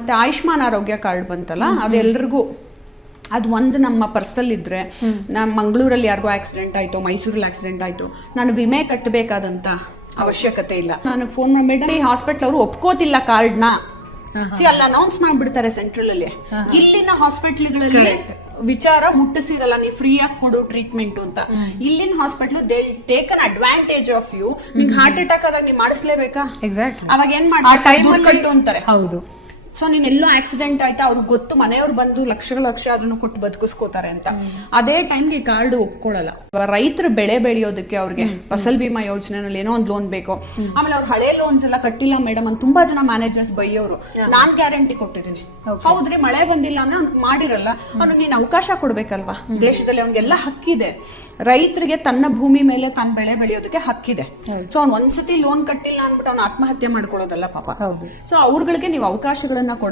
ಮತ್ತೆ ಆಯುಷ್ಮಾನ್ ಆರೋಗ್ಯ ಕಾರ್ಡ್ ಬಂತಲ್ಲ, ಅದೆಲ್ಲರಿಗೂ ಅದು ಒಂದು ನಮ್ಮ ಪರ್ಸಲ್ ಇದ್ರೆ, ನಮ್ಮ ಮಂಗಳೂರಲ್ಲಿ ಯಾರಿಗೂ ಆಕ್ಸಿಡೆಂಟ್ ಆಯ್ತು, ಮೈಸೂರಲ್ಲಿ ಆಕ್ಸಿಡೆಂಟ್ ಆಯ್ತು, ನಾನು ವಿಮೆ ಕಟ್ಟಬೇಕಾದಂತ ಅವಶ್ಯಕತೆ ಇಲ್ಲ. ನಾನು ಫೋನ್ ಮಾಡ್ಬೇಡಿ, ಹಾಸ್ಪಿಟಲ್ ಅವರು ಒಪ್ಕೋತಿಲ್ಲ ಕಾರ್ಡ್ನ, ಅಲ್ಲಿ ಅನೌನ್ಸ್ ಮಾಡ್ಬಿಡ್ತಾರೆ ಸೆಂಟ್ರಲ್ ಅಲ್ಲಿ. ಇಲ್ಲಿನ ಹಾಸ್ಪಿಟಲ್ಗಳಲ್ಲಿ ವಿಚಾರ ಮುಟ್ಟಿಸಿರಲ್ಲ, ನೀವು ಫ್ರೀ ಆಗಿ ಕೊಡು ಟ್ರೀಟ್ಮೆಂಟ್ ಅಂತ. ಇಲ್ಲಿನ hospital they take an advantage of you. ನಿಮ್ಗೆ ಹಾರ್ಟ್ ಅಟ್ಯಾಕ್ ಆದಾಗ ನೀವು ಮಾಡಿಸ್ಲೇಬೇಕಾ? ಅವಾಗ ಏನ್ ಮಾಡ್ತಾರೆ, ದುಡ್ಡು ಕಟ್ಟು ಅಂತಾರೆ. ಹೌದು. ಸೊ ನೀನ್ ಎಲ್ಲೋ ಆಕ್ಸಿಡೆಂಟ್ ಆಯ್ತಾ, ಅವ್ರಿಗೆ ಗೊತ್ತು, ಮನೆಯವ್ರು ಬಂದು ಲಕ್ಷ ಅದನ್ನು ಕೊಟ್ಟು ಬದುಕಿಸ್ಕೋತಾರೆ ಅಂತ. ಅದೇ ಟೈಮ್ಗೆ ಕಾರ್ಡ್ ಒಪ್ಕೊಳ್ಳಲ್ಲ. ರೈತರು ಬೆಳೆ ಬೆಳೆಯೋದಕ್ಕೆ ಅವ್ರಿಗೆ ಫಸಲ್ ಬಿಮಾ ಯೋಜನೆನಲ್ಲಿ ಏನೋ ಒಂದು ಲೋನ್ ಬೇಕು. ಆಮೇಲೆ ಅವ್ರು ಹಳೆ ಲೋನ್ಸ್ ಎಲ್ಲ ಕಟ್ಟಿಲ್ಲ ಮೇಡಮ್ ಅಂತ ತುಂಬಾ ಜನ ಮ್ಯಾನೇಜರ್ಸ್ ಬೈಯೋರು. ನಾನ್ ಗ್ಯಾರಂಟಿ ಕೊಟ್ಟಿದ್ದೀನಿ. ಹೌದ್ರಿ, ಮಳೆ ಬಂದಿಲ್ಲ ಅಂದ್ರೆ ಅವ್ನು ಮಾಡಿರಲ್ಲ, ಅವ್ನಿಗೆ ನೀನ್ ಅವಕಾಶ ಕೊಡ್ಬೇಕಲ್ವಾ? ದೇಶದಲ್ಲಿ ಅವ್ನಿಗೆಲ್ಲ ಹಕ್ಕಿದೆ. ರೈತರಿಗೆ ತನ್ನ ಭೂಮಿ ಮೇಲೆ ತಾನು ಬೆಳೆ ಬೆಳೆಯೋದಕ್ಕೆ ಹಕ್ಕಿದೆ. ಸೊ ಅವ್ನು ಒಂದ್ಸತಿ ಲೋನ್ ಕಟ್ಟಿಲ್ಲ ಅನ್ಬಿಟ್ಟು ಅವ್ನು ಆತ್ಮಹತ್ಯೆ ಮಾಡ್ಕೊಳ್ಳೋದಲ್ಲ ಪಾಪ. ಸೊ ಅವ್ರಗಳಿಗೆ ನೀವು ಅವಕಾಶಗಳನ್ನ